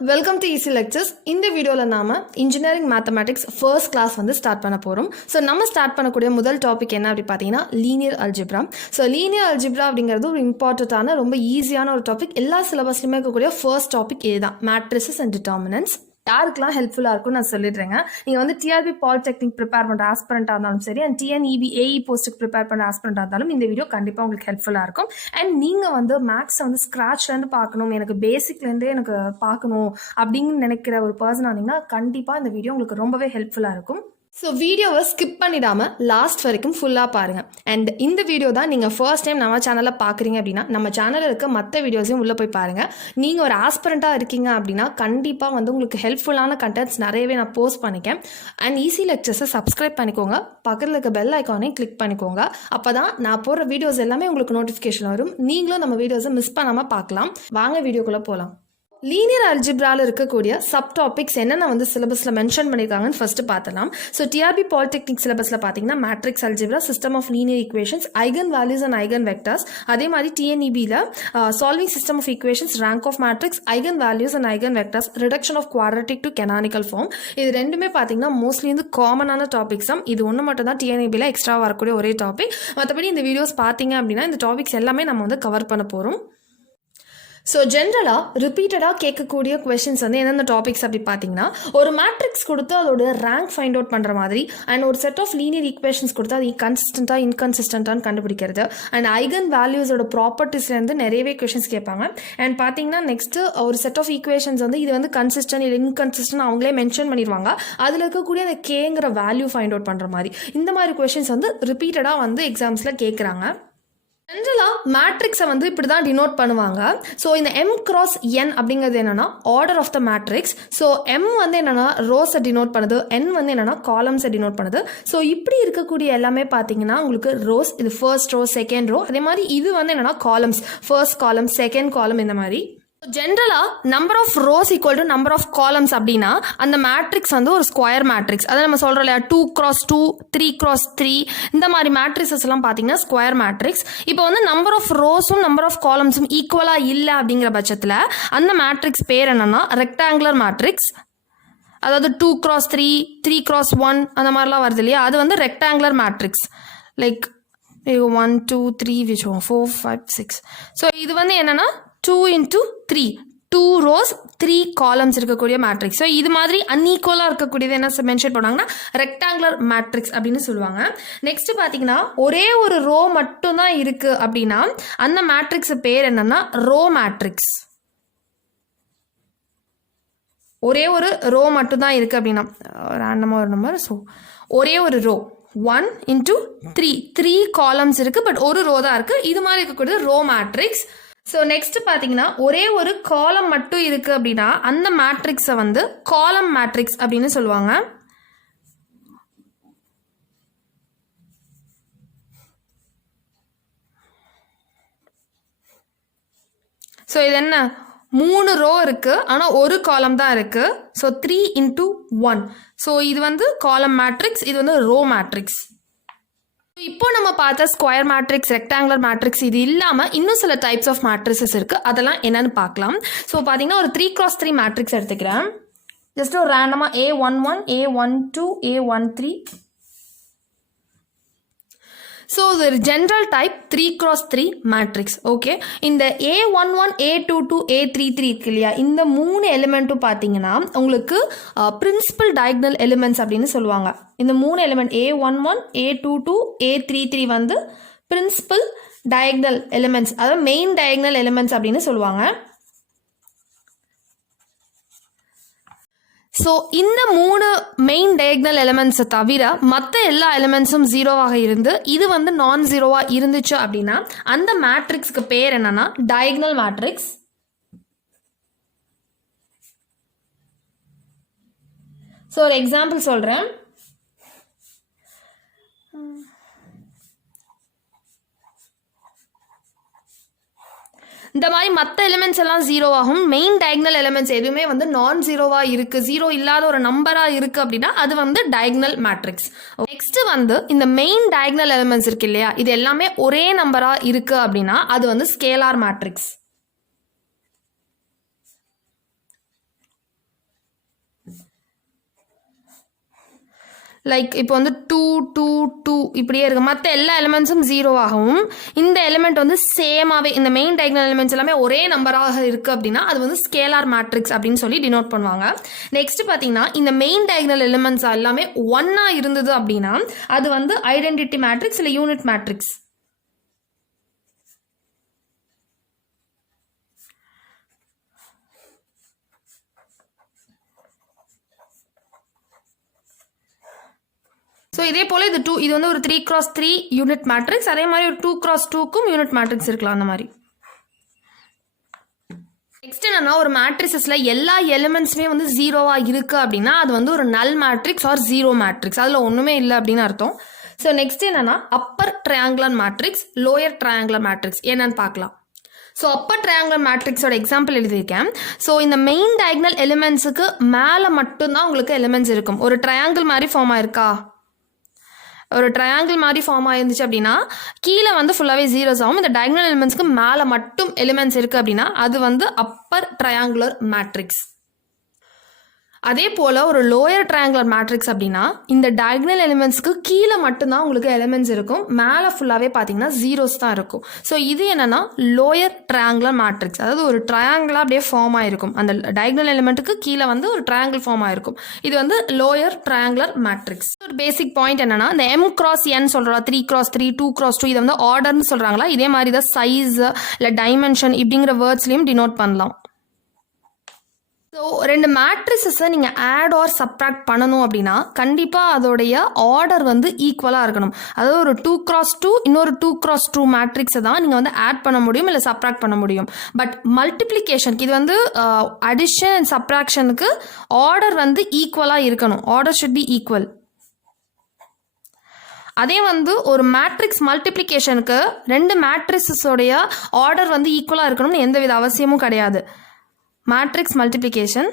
welcome to ECE Lectures. இந்த வீடியோல நாம Engineering Mathematics first class வந்து ஸ்டார்ட் பண்ண போறோம். So நம்ம ஸ்டார்ட் பண்ணக்கூடிய முதல் டாபிக் என்ன அப்படி பாத்தீங்கன்னா linear algebra. So linear algebra அப்படிங்கிறது ஒரு இம்பார்ட்டன்ட்டான ரொம்ப ஈஸியான ஒரு டாபிக். எல்லா சிலபஸ்லயுமே இருக்கக்கூடிய first டாபிக் இதுதான். Matrices and Determinants. யாருக்கெல்லாம் ஹெல்ப்ஃபுல்லாக இருக்கும்னு நான் சொல்லிடுறேங்க. நீங்கள் வந்து டிஆர்பி பாலிடெக்னிக் ப்ரிப்பேர் பண்ணுற ஆஸ்பிரண்ட்டாக இருந்தாலும் சரி அண்ட் டிஎன்இபி ஏஇ போஸ்ட்டுக்கு ப்ரிப்பேர் பண்ணுற ஆஸ்பிரண்ட்டாக இருந்தாலும் இந்த வீடியோ கண்டிப்பாக உங்களுக்கு ஹெல்ப்ஃபுல்லாக இருக்கும். அண்ட் நீங்கள் வந்து மேக்ஸை வந்து ஸ்க்ராட்ச்லேருந்து பார்க்கணும், எனக்கு பேசிக்லேருந்தே எனக்கு பார்க்கணும் அப்படின்னு நினைக்கிற ஒரு பர்சன் ஆனீங்கன்னா கண்டிப்பாக இந்த வீடியோ உங்களுக்கு ரொம்பவே ஹெல்ப்ஃபுல்லாக இருக்கும். ஸோ வீடியோவை ஸ்கிப் பண்ணிடாமல் லாஸ்ட் வரைக்கும் ஃபுல்லாக பாருங்கள். அண்ட் இந்த வீடியோ தான் நீங்கள் ஃபர்ஸ்ட் டைம் நம்ம சேனலில் பார்க்குறீங்க அப்படின்னா நம்ம சேனலில் இருக்க மற்ற வீடியோஸையும் உள்ளே போய் பாருங்கள். நீங்கள் ஒரு ஆஸ்பிரண்ட்டாக இருக்கீங்க அப்படின்னா கண்டிப்பாக வந்து உங்களுக்கு ஹெல்ப்ஃபுல்லான கண்டென்ட்ஸ் நிறையவே நான் போஸ்ட் பண்ணிக்கேன். அண்ட் ECE லெக்சர்ஸை சப்ஸ்கிரைப் பண்ணிக்கோங்க, பக்கத்தில் இருக்க பெல் ஐக்கானையும் கிளிக் பண்ணிக்கோங்க. அப்போ தான் நான் போடுற வீடியோஸ் எல்லாமே உங்களுக்கு நோட்டிஃபிகேஷன் வரும், நீங்களும் நம்ம வீடியோஸை மிஸ் பண்ணாமல் பார்க்கலாம். வாங்க வீடியோக்குள்ளே போகலாம். லீனியர் அல்ஜிப்ராவில் இருக்கக்கூடிய சப் டாபிக்ஸ் என்னென்ன வந்து சிலபஸில் மென்ஷன் பண்ணியிருக்காங்கன்னு ஃபர்ஸ்ட் பார்த்தலாம். ஸோ டிஆர்பி பாலிடெக்னிக் சிலபஸில் பார்த்தீங்கன்னா matrix algebra, system of linear equations, eigen values and eigen vectors. அதே மாதிரி டிஎன்இபியில் solving system of equations, rank of matrix, eigen values and eigen vectors, reduction of quadratic to canonical form. இது ரெண்டுமே பார்த்தீங்கன்னா mostly வந்து காமனான டாபிக்ஸ் தான். இது ஒன்று மட்டும் தான் டிஎன்இபியில் எக்ஸ்ட்ரா வரக்கூடிய ஒரே டாபிக். மற்றபடி இந்த வீடியோஸ் பார்த்தீங்க அப்படின்னா இந்த டாபிக்ஸ் எல்லாமே நம்ம வந்து கவர் பண்ண போகிறோம். ஸோ ஜென்ரலாக ரிப்பீட்டடாக கேட்கக்கூடிய கொஸ்டின்ஸ் வந்து எந்தெந்த டாபிக்ஸ் அப்படி பார்த்தீங்கன்னா, ஒரு மேட்ரிக்ஸ் கொடுத்து அதோட ரேங்க் ஃபைண்ட் அவுட் பண்ணுற மாதிரி, அண்ட் ஒரு செட் ஆஃப் லீனியர் ஈக்குவேஷன்ஸ் கொடுத்து அது கன்சிஸ்டண்ட்டாக இன்கன்சிஸ்டண்ட்டான்னு கண்டுபிடிக்கிறது, அண்ட் ஐகன் வேல்யூஸோட ப்ராப்பர்ட்டிஸ்லேருந்து நிறையவே கொஸ்டின்ஸ் கேட்பாங்க. அண்ட் பார்த்தீங்கன்னா நெக்ஸ்ட்டு ஒரு செட் ஆஃப் ஈக்குவேஷன்ஸ் வந்து இது வந்து கன்சிஸ்டன்ட் இல்லை இன்கன்சிஸ்டன்ட் அவங்களே மென்ஷன் பண்ணிடுவாங்க. அதில் இருக்கக்கூடிய அந்த கேங்கிற வேல்யூ ஃபைண்ட் அவுட் பண்ணுற மாதிரி இந்த மாதிரி கொஸ்டின்ஸ் வந்து ரிப்பீட்டடாக வந்து எக்ஸாம்ஸில் கேட்குறாங்க. ஜென்ரலாக மேட்ரிக்ஸை வந்து இப்படி தான் டினோட் பண்ணுவாங்க. ஸோ இந்த M cross N அப்படிங்கிறது என்னென்னா order of the matrix. So M வந்து என்னென்னா ரோஸை டினோட் பண்ணுது, N வந்து என்னென்னா காலம்ஸை டினோட் பண்ணுது. ஸோ இப்படி இருக்கக்கூடிய எல்லாமே பார்த்தீங்கன்னா உங்களுக்கு ரோஸ், இது ஃபர்ஸ்ட் ரோ செகண்ட் ரோ, அதே மாதிரி இது வந்து என்னென்னா columns, first column second column. இந்த மாதிரி ஜென்ரலாக number of rows equal to number of columns அப்படின்னா அந்த மேட்ரிக்ஸ் வந்து ஒரு ஸ்கொயர் மேட்ரிக்ஸ். அதை நம்ம சொல்கிறோம் இல்லையா, 2x2, 3x3 இந்த மாதிரி மேட்ரிக்ஸஸ் எல்லாம் பார்த்தீங்கன்னா ஸ்கொயர் மேட்ரிக்ஸ். இப்போ வந்து நம்பர் ஆஃப் ரோஸும் நம்பர் ஆஃப் காலம்ஸும் ஈக்குவலாக இல்லை அப்படிங்கிற பட்சத்தில் அந்த மேட்ரிக்ஸ் பேர் என்னன்னா ரெக்டாங்குலர் மேட்ரிக்ஸ். அதாவது 2x3, 3x1 அந்த மாதிரிலாம் வருது இல்லையா, அது வந்து ரெக்டாங்குலர் மேட்ரிக்ஸ். லைக் 1 2 3 4 5 6. ஸோ இது வந்து என்னன்னா 2 into 3, 2 rows 3 columns இருக்கக்கூடிய மேட்ரிக்ஸ். ஸோ இது மாதிரி அன்ஈக்குவலாக இருக்கக்கூடியது என்ன மென்ஷன் பண்ணாங்கன்னா ரெக்டாங்குலர் மேட்ரிக்ஸ் அப்படின்னு சொல்லுவாங்க. நெக்ஸ்ட் பார்த்தீங்கன்னா ஒரே ஒரு ரோ மட்டும்தான் இருக்கு அப்படின்னா அந்த மேட்ரிக்ஸ் பேர் என்னன்னா ரோ மேட்ரிக்ஸ். ஒரே ஒரு ரோ மட்டும்தான் இருக்கு அப்படின்னா ரேண்டமாக ஒரு நம்பர். ஸோ ஒரே ஒரு ரோ 1 into 3 காலம்ஸ் இருக்கு, பட் ஒரு ரோ தான் இருக்கு. இது மாதிரி இருக்கக்கூடியது ரோ மேட்ரிக்ஸ். ஸோ நெக்ஸ்ட் பார்த்தீங்கன்னா ஒரே ஒரு காலம் மட்டும் இருக்கு அப்படின்னா அந்த மேட்ரிக்ஸை வந்து காலம் மேட்ரிக்ஸ் அப்படின்னு சொல்லுவாங்க. ஸோ இது என்ன, 3 ரோ இருக்கு ஆனால் ஒரு காலம் தான் இருக்கு. So 3 into 1. ஸோ இது வந்து காலம் மேட்ரிக்ஸ், இது வந்து ரோ மேட்ரிக்ஸ். இப்போ நம்ம பார்த்த ஸ்கொயர் மேட்ரிக்ஸ், ரெக்டாங்குலர் மேட்ரிக்ஸ் இது இல்லாமல் இன்னும் சில டைப்ஸ் ஆஃப் மேட்ரிசஸ் இருக்குது. அதெல்லாம் என்னன்னு பார்க்கலாம். ஸோ பார்த்தீங்கன்னா ஒரு 3x3 மேட்ரிக்ஸ் எடுத்துக்கிறேன். ஜஸ்ட் ஒரு ரேண்டமாக A11, A12, A13. ஸோ இது general type 3x3 matrix. Okay, இந்த A11, A22, A33 இருக்கு இல்லையா, இந்த 3 எலிமெண்ட்டும் பார்த்தீங்கன்னா உங்களுக்கு பிரின்சிபல் டயக்னல் எலிமெண்ட்ஸ் அப்படின்னு சொல்லுவாங்க. இந்த 3 எலிமெண்ட் A11, A22, A33 வந்து பிரின்சிபல் டயக்னல் எலிமெண்ட்ஸ், அதாவது மெயின் டயக்னல் எலிமெண்ட்ஸ் அப்படின்னு சொல்லுவாங்க. ஸோ இந்த 3 மெயின் டயக்னல் எலிமெண்ட்ஸை தவிர மற்ற எல்லா எலிமெண்ட்ஸும் ஜீரோவாக இருந்து இது வந்து நான் ஜீரோவாக இருந்துச்சு அப்படின்னா அந்த மேட்ரிக்ஸ்க்கு பேர் என்னன்னா டயக்னல் மேட்ரிக்ஸ். ஸோ ஒரு எக்ஸாம்பிள் சொல்கிறேன். இந்த மாதிரி மற்ற எலிமெண்ட்ஸ் எல்லாம் ஜீரோவாகும், மெயின் டயக்னல் எலிமெண்ட்ஸ் எதுவுமே வந்து நான் ஜீரோவாக இருக்குது, ஜீரோ இல்லாத ஒரு நம்பராக இருக்குது அப்படின்னா அது வந்து டயக்னல் மேட்ரிக்ஸ். நெக்ஸ்ட் வந்து இந்த மெயின் டயக்னல் எலிமெண்ட்ஸ் இருக்கு இல்லையா, இது எல்லாமே ஒரே நம்பராக இருக்குது அப்படின்னா அது வந்து ஸ்கேலார் மேட்ரிக்ஸ். லைக் இப்போ வந்து 2 2 2 இப்படியே இருக்குது. மற்ற எல்லா எலிமெண்ட்ஸும் 0 ஆகவும் இந்த எலிமெண்ட் வந்து சேமாகவே இந்த மெயின் டயகனல் எலிமெண்ட்ஸ் எல்லாமே ஒரே நம்பராக இருக்குது அப்படின்னா அது வந்து ஸ்கேலார் மேட்ரிக்ஸ் அப்படின்னு சொல்லி டினோட் பண்ணுவாங்க. நெக்ஸ்ட் பார்த்தீங்கன்னா இந்த மெயின் டயகனல் எலிமெண்ட்ஸ் எல்லாமே ஒன்னா இருந்தது அப்படின்னா அது வந்து ஐடென்டிட்டி மேட்ரிக்ஸ் இல்லை யூனிட் மேட்ரிக்ஸ். ஸோ இதே போல் இது வந்து ஒரு 3x3 யூனிட் மேட்ரிக்ஸ். அதே மாதிரி ஒரு 2x2க்கும் யூனிட் மேட்ரிக்ஸ் இருக்கலாம் அந்த மாதிரி. நெக்ஸ்ட் என்னன்னா ஒரு மேட்ரிசஸ்ல எல்லா எலிமெண்ட்ஸுமே வந்து 0வா இருக்கு அப்படின்னா அது வந்து ஒரு நல் மேட்ரிக்ஸ் ஆர் 0 மேட்ரிக்ஸ். அதில் ஒன்றுமே இல்லை அப்படின்னு அர்த்தம். ஸோ நெக்ஸ்ட் என்னன்னா upper triangular matrix, lower triangular matrix என்னன்னு பார்க்கலாம். ஸோ அப்பர் ட்ரையாங்குலர் மேட்ரிக்ஸோட எக்ஸாம்பிள் எழுதியிருக்கேன். ஸோ இந்த மெயின் டயகனல் எலிமெண்ட்ஸுக்கு மேலே மட்டும்தான் உங்களுக்கு எலிமெண்ட்ஸ் இருக்கும். ஒரு ட்ரையாங்கிள் மாதிரி ஃபார்ம் ஆயிருக்கா, ஒரு ட்ரையாங்கிள் மாதிரி ஃபார்ம் ஆயிருந்துச்சு அப்படின்னா கீழே வந்து ஃபுல்லாகவே ஜீரோஸ் ஆகும். இந்த டயகனல் எலிமெண்ட்ஸ்க்கு மேலே மட்டும் எலிமெண்ட்ஸ் இருக்குது அப்படின்னா அது வந்து அப்பர் ட்ரையாங்குலர் மேட்ரிக்ஸ். அதே போல் ஒரு லோயர் ட்ரையாங்குலர் மேட்ரிக்ஸ் அப்படின்னா இந்த டயகனல் எலிமெண்ட்ஸ்க்கு கீழே மட்டும்தான் உங்களுக்கு எலிமெண்ட்ஸ் இருக்கும், மேலே ஃபுல்லாகவே பார்த்தீங்கன்னா ஜீரோஸ் தான் இருக்கும். ஸோ இது என்னென்னா லோயர் ட்ரையாங்குலர் மேட்ரிக்ஸ். அதாவது ஒரு ட்ரையாங்கிளாக அப்படியே ஃபார்ம் ஆகிருக்கும், அந்த டயகனல் எலிமெண்ட்டுக்கு கீழே வந்து ஒரு ட்ரையாங்கிள் ஃபார்ம் ஆகிருக்கும். இது வந்து லோயர் ட்ரையாங்குலர் மேட்ரிக்ஸ். ஒரு பேசிக் பாயிண்ட் என்னென்னா இந்த M×N சொல்கிறா, 3x3 2x2 இதை வந்து ஆர்டர்னு சொல்கிறாங்களா, இதே மாதிரி தான் சைஸ் இல்லை டைமென்ஷன் இப்படிங்கிற வேர்ட்ஸ்லையும் டினோட் பண்ணலாம். ஸோ ரெண்டு மேட்ரிசஸை நீங்கள் ஆட் ஆர் சப்ராக்ட் பண்ணணும் அப்படின்னா கண்டிப்பாக அதோடைய ஆர்டர் வந்து ஈக்குவலாக இருக்கணும். அதாவது ஒரு 2x2 இன்னொரு 2x2 மேட்ரிக்ஸை தான் நீங்கள் வந்து ஆட் பண்ண முடியும் இல்லை சப்ராக்ட் பண்ண முடியும். பட் மல்டிப்ளிகேஷனுக்கு இது வந்து அடிஷன் அண்ட் சப்ராக்ஷனுக்கு ஆர்டர் வந்து ஈக்குவலாக இருக்கணும். Order should be equal. அதே வந்து ஒரு மேட்ரிக்ஸ் மல்டிப்ளிகேஷனுக்கு ரெண்டு மேட்ரிக்ஸோடைய ஆர்டர் வந்து ஈக்குவலாக இருக்கணும்னு எந்தவித அவசியமும் கிடையாது. மேட்ரிக்ஸ் மல்டிப்ளிகேஷன்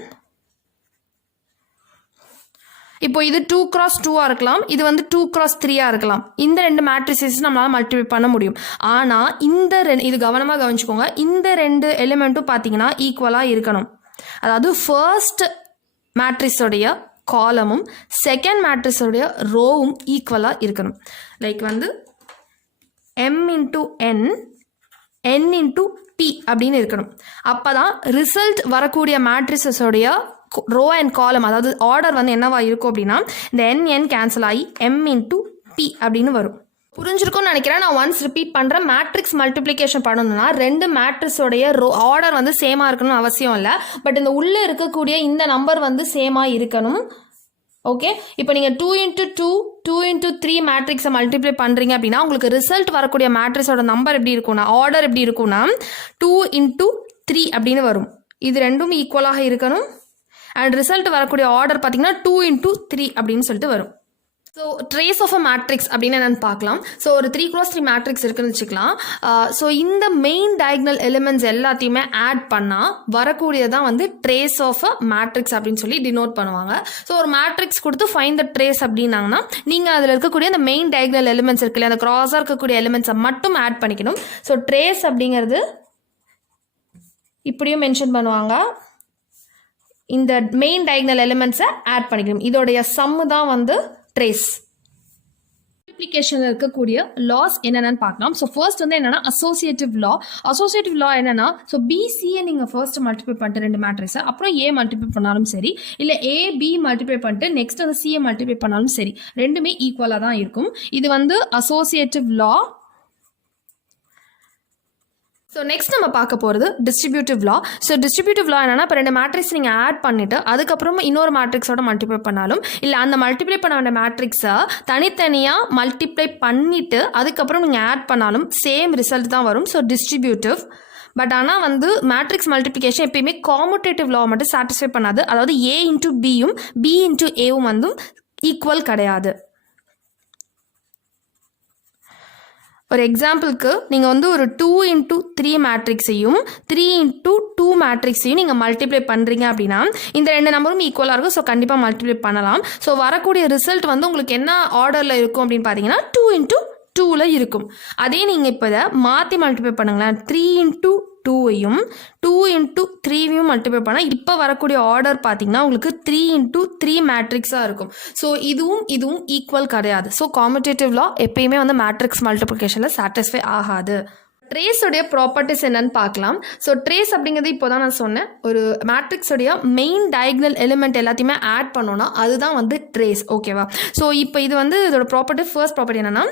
இப்போ இது 2x2 இருக்கலாம், இது வந்து 2x3 இருக்கலாம். இந்த ரெண்டு மேட்ரிசஸ் நம்மளால் மல்டிப்ளை பண்ண முடியும். ஆனால் இந்த இது கவனமாக கவனிச்சுக்கோங்க, இந்த ரெண்டு எலிமெண்ட்டும் பார்த்தீங்கன்னா ஈக்குவலாக இருக்கணும். அதாவது ஃபர்ஸ்ட் மேட்ரிக்ஸோடைய காலமும் செகண்ட் மேட்ரிக்ஸோடைய ரோவும் ஈக்குவலாக இருக்கணும். லைக் வந்து M×N N×P அப்படின்னு இருக்கணும். அப்போ தான் ரிசல்ட் வரக்கூடிய மேட்ரிசஸோடைய ரோ அண்ட் காலம் அதாவது ஆர்டர் வந்து என்னவா இருக்கும் அப்படின்னா இந்த NN கேன்சல் ஆகி M×P அப்படின்னு வரும். புரிஞ்சிருக்கும்னு நினைக்கிறேன். நான் ஒன்ஸ் ரிப்பீட் பண்ணுறேன். மேட்ரிக்ஸ் மல்டிப்ளிகேஷன் பண்ணணும்னா ரெண்டு மேட்ரிக்ஸோடைய ஆர்டர் வந்து சேமாக இருக்கணும்னு அவசியம் இல்லை. பட் இந்த உள்ளே இருக்கக்கூடிய இந்த நம்பர் வந்து சேமாக இருக்கணும். ஓகே, இப்போ நீங்கள் 2×2 2×3 மேட்ரிக்ஸை மல்டிப்ளை பண்ணுறீங்க அப்படின்னா உங்களுக்கு ரிசல்ட் வரக்கூடிய மேட்ரிக்ஸோட நம்பர் எப்படி இருக்கும்னா ஆர்டர் எப்படி இருக்கும்னா 2×3 அப்படின்னு வரும். இது ரெண்டும் ஈக்குவலாக இருக்கணும். அண்ட் ரிசல்ட் வரக்கூடிய ஆர்டர் பார்த்தீங்கன்னா 2×3 அப்படின்னு சொல்லிட்டு வரும். So trace of a matrix அப்படின்னு என்னென்னு பார்க்கலாம். ஸோ ஒரு 3x3 மேட்ரிக்ஸ் இருக்குன்னு வச்சுக்கலாம். ஸோ இந்த மெயின் டயகனல் எலிமெண்ட்ஸ் எல்லாத்தையுமே ஆட் பண்ணால் வரக்கூடியதான் வந்து ட்ரேஸ் ஆஃப் அ மேட்ரிக்ஸ் அப்படின்னு சொல்லி டினோட் பண்ணுவாங்க. ஸோ ஒரு மேட்ரிக்ஸ் கொடுத்து ஃபைண்ட் த ட்ரேஸ் அப்படின்னாங்கன்னா நீங்கள் அதில் இருக்கக்கூடிய அந்த மெயின் டயகனல் எலிமெண்ட்ஸ் இருக்குல்ல, அந்த க்ராஸாக இருக்கக்கூடிய எலிமெண்ட்ஸை மட்டும் ஆட் பண்ணிக்கணும். ஸோ ட்ரேஸ் அப்படிங்கிறது இப்படியும் மென்ஷன் பண்ணுவாங்க. இந்த மெயின் டயகனல் எலிமெண்ட்ஸை ஆட் பண்ணிக்கணும். இதோடைய சம்மு தான் வந்து ட்ரேஸ். மல்டிப்ளிகேஷனில் இருக்கக்கூடிய லாஸ் என்னென்னு பார்க்கலாம். ஸோ ஃபர்ஸ்ட் வந்து என்னென்னா அசோசியேட்டிவ் லா. அசோசியேட்டிவ் லா என்னென்னா ஸோ பிசியை நீங்கள் ஃபர்ஸ்ட் மல்டிப்ளை பண்ணிட்டு ரெண்டு மேட்ரிக்ஸை அப்புறம் ஏ மல்டிப்ளை பண்ணாலும் சரி, இல்லை ஏபி மல்டிப்ளை பண்ணிட்டு நெக்ஸ்ட் வந்து சிஏ மல்டிப்ளை பண்ணாலும் சரி, ரெண்டுமே ஈக்குவலாக தான் இருக்கும். இது வந்து அசோசியேட்டிவ் லா. ஸோ நெக்ஸ்ட் நம்ம பார்க்க போகிறது டிஸ்ட்ரிபியூட்டிவ் லா. ஸோ டிஸ்ட்ரிபியூட்டிவ் லா என்னன்னா இப்போ ரெண்டு மேட்ரிக்ஸ் நீங்கள் ஆட் பண்ணிவிட்டு அதுக்கப்புறம் இன்னொரு மேட்ரிக்ஸோட மல்டிப்ளை பண்ணாலும் இல்லை அந்த மல்டிப்ளை பண்ண வேண்டிய மேட்ரிக்ஸை தனித்தனியாக மல்டிப்ளை பண்ணிவிட்டு அதுக்கப்புறம் நீங்கள் ஆட் பண்ணாலும் சேம் ரிசல்ட் தான் வரும். So distributive. பட் ஆனால் வந்து மேட்ரிக்ஸ் மல்டிப்ளிகேஷன் எப்பயுமே காமுடேட்டிவ் லா மட்டும் சாட்டிஸ்ஃபை பண்ணாது. அதாவது A×Bயும் B×Aவும் வந்து ஈக்குவல் கிடையாது. ஒரு எக்ஸாம்பிளுக்கு நீங்கள் வந்து ஒரு 2×3 மேட்ரிக்ஸையும் 3×2 மேட்ரிக்ஸையும் நீங்கள் மல்டிப்ளை பண்ணுறீங்க அப்படின்னா இந்த ரெண்டு நம்பரும் ஈக்குவலாக இருக்கும். ஸோ கண்டிப்பாக மல்டிப்ளை பண்ணலாம். ஸோ வரக்கூடிய ரிசல்ட் வந்து உங்களுக்கு என்ன ஆர்டரில் இருக்கும் அப்படின்னு பார்த்தீங்கன்னா 2ல் இருக்கும். அதே நீங்கள் இப்போ இதை மாற்றி மல்டிப்ளை பண்ணுங்களேன், 3 into 2ஐயும் 2 into 3ஐயும் மல்டிப்ளை பண்ணால் இப்போ வரக்கூடிய ஆர்டர் பார்த்தீங்கன்னா உங்களுக்கு 3 into 3 மேட்ரிக்ஸாக இருக்கும். ஸோ இதுவும் ஈக்குவல் கிடையாது. ஸோ காம்படேட்டிவ் லா எப்பயுமே வந்து மேட்ரிக்ஸ் மல்டிப்ளிகேஷனில் சாட்டிஸ்ஃபை ஆகாது. ட்ரேஸோடைய ப்ராப்பர்ட்டிஸ் என்னன்னு பார்க்கலாம். ஸோ ட்ரேஸ் அப்படிங்கிறது இப்போ தான் நான் சொன்னேன், ஒரு மேட்ரிக்ஸோடைய மெயின் டயக்னல் எலிமெண்ட் எல்லாத்தையுமே ஆட் பண்ணோன்னா அதுதான் வந்து ட்ரேஸ். ஓகேவா? ஸோ இப்போ இது வந்து இதோட ப்ராப்பர்ட்டி, ஃபர்ஸ்ட் ப்ராப்பர்ட்டி என்னென்னா,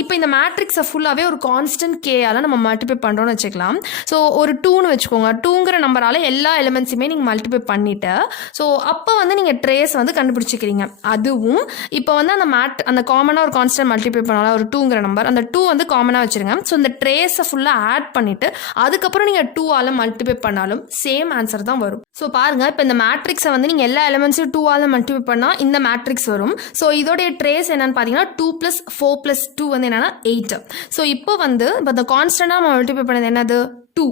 இப்போ இந்த மேட்ரிக்ஸை ஃபுல்லாகவே ஒரு கான்ஸ்டன்ட் கேயால் நம்ம மல்டிப்ளை பண்ணுறோன்னு வச்சுக்கலாம். ஸோ ஒரு 2ன்னு வச்சுக்கோங்க, 2ங்கிற நம்பரால் எல்லா எலிமெண்ட்ஸுமே நீங்கள் மல்டிப்ளை பண்ணிவிட்டு ஸோ அப்போ வந்து நீங்கள் ட்ரேஸ் வந்து கண்டுபிடிச்சிக்கிறீங்க. அதுவும் இப்போ வந்து அந்த காமனாக ஒரு கான்ஸ்டன்ட் மல்டிப்ளை பண்ணாலும் ஒரு 2ங்கிற நம்பர், அந்த 2 வந்து காமனாக வச்சுருங்க. ஸோ இந்த ட்ரேஸை ஃபுல்லாக ஆட் பண்ணிவிட்டு அதுக்கப்புறம் நீங்கள் 2ஆல் மல்டிப்ளை பண்ணாலும் சேம் ஆன்சர் தான் வரும். ஸோ பாருங்கள், இப்போ இந்த மேட்ரிக்ஸை வந்து நீங்கள் எல்லா எலிமெண்ட்ஸும் 2ஆல் மல்டிப்ளை பண்ணால் இந்த மேட்ரிக்ஸ் வரும். ஸோ இதோடைய ட்ரேஸ் என்னன்னு பார்த்தீங்கன்னா 2 + 4 + 2 வந்து என்னன்னா 8. ஸோ இப்போ இந்த கான்ஸ்டன்டாக நம்ம மல்டிப்ளை பண்ணது என்னது 2.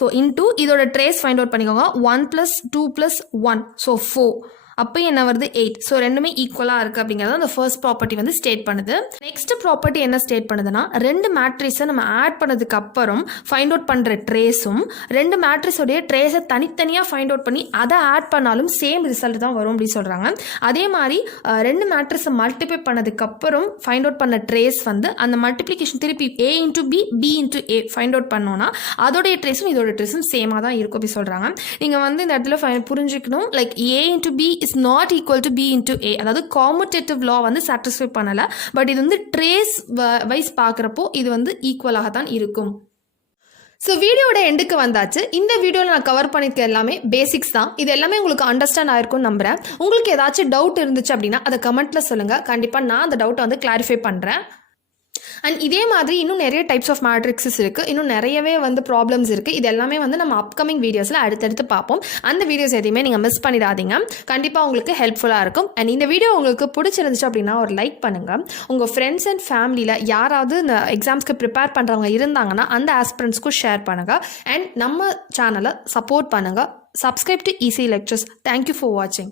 ஸோ இன்டூ இதோட ட்ரேஸ் ஃபைண்ட் அவுட் பண்ணிக்கோங்க, 1 + 2 + 1, ஸோ 4. அப்போ என்ன வருது 8. ஸோ ரெண்டுமே ஈக்குவலாக இருக்குது அப்படிங்கிறத அந்த ஃபர்ஸ்ட் ப்ராப்பர்ட்டி வந்து ஸ்டேட் பண்ணுது. நெக்ஸ்ட் ப்ராப்பர்ட்டி என்ன ஸ்டேட் பண்ணுதுன்னா, 2 மேட்ரிக்ஸை நம்ம ஆட் பண்ணதுக்கு அப்புறம் ஃபைண்ட் அவுட் பண்ணுற ட்ரேஸும் 2 மேட்ரிக்ஸோடைய ட்ரேஸை தனித்தனியாக ஃபைண்ட் அவுட் பண்ணி அதை ஆட் பண்ணாலும் சேம் ரிசல்ட் தான் வரும் அப்படின்னு சொல்கிறாங்க. அதே மாதிரி 2 மேட்ரிக்ஸை மல்டிப்ளை பண்ணதுக்கப்புறம் ஃபைண்ட் அவுட் பண்ண ட்ரேஸ் வந்து அந்த மல்டிப்ளிகேஷன் திருப்பி A into B, B into A find out பண்ணோன்னா அதோடைய ட்ரேஸும் இதோட ட்ரேஸும் சேமாக தான் இருக்கும் அப்படி சொல்கிறாங்க. நீங்கள் வந்து இந்த இடத்துல புரிஞ்சுக்கணும், like A into B is not equal to B into A. அதாவது commutative law வந்து satisfy பண்ணல, பட் இது வந்து ட்ரேஸ் வைஸ் பார்க்குறப்போ இது வந்து ஈக்குவலாக தான் இருக்கும். ஸோ வீடியோட எண்டுக்கு வந்தாச்சு. இந்த வீடியோவில் நான் கவர் பண்ணியிருக்க எல்லாமே பேசிக்ஸ் தான். இது எல்லாமே உங்களுக்கு அண்டர்ஸ்டாண்ட் ஆயிருக்கும்னு நம்புகிறேன். உங்களுக்கு ஏதாச்சும் டவுட் இருந்துச்சு அப்படின்னா அதை கமெண்ட்டில் சொல்லுங்கள். கண்டிப்பாக நான் அந்த டவுட்டை வந்து கிளாரிஃபை பண்ணுறேன். அண்ட் இதே மாதிரி இன்னும் நிறைய டைப்ஸ் ஆஃப் மேட்ரிக்ஸஸ் இருக்குது, இன்னும் நிறையவே வந்து ப்ராப்ளம்ஸ் இருக்குது. இது எல்லாமே வந்து நம்ம அப்கமிங் வீடியோஸில் அடுத்தடுத்து பார்ப்போம். அந்த வீடியோஸ் எதையுமே நீங்கள் மிஸ் பண்ணிடாதீங்க, கண்டிப்பாக உங்களுக்கு ஹெல்ப்ஃபுல்லாக இருக்கும். அண்ட் இந்த வீடியோ உங்களுக்கு பிடிச்சிருந்துச்சு அப்படின்னா ஒரு லைக் பண்ணுங்கள். உங்கள் ஃப்ரெண்ட்ஸ் அண்ட் ஃபேமிலியில் யாராவது இந்த எக்ஸாம்ஸ்க்கு ப்ரிப்பேர் பண்ணுறவங்க இருந்தாங்கன்னா அந்த ஆஸ்பிரண்ட்ஸ்க்கும் ஷேர் பண்ணுங்கள். அண்ட் நம்ம சேனலை சப்போர்ட் பண்ணுங்கள். Subscribe to ECE Lectures. Thank you for watching.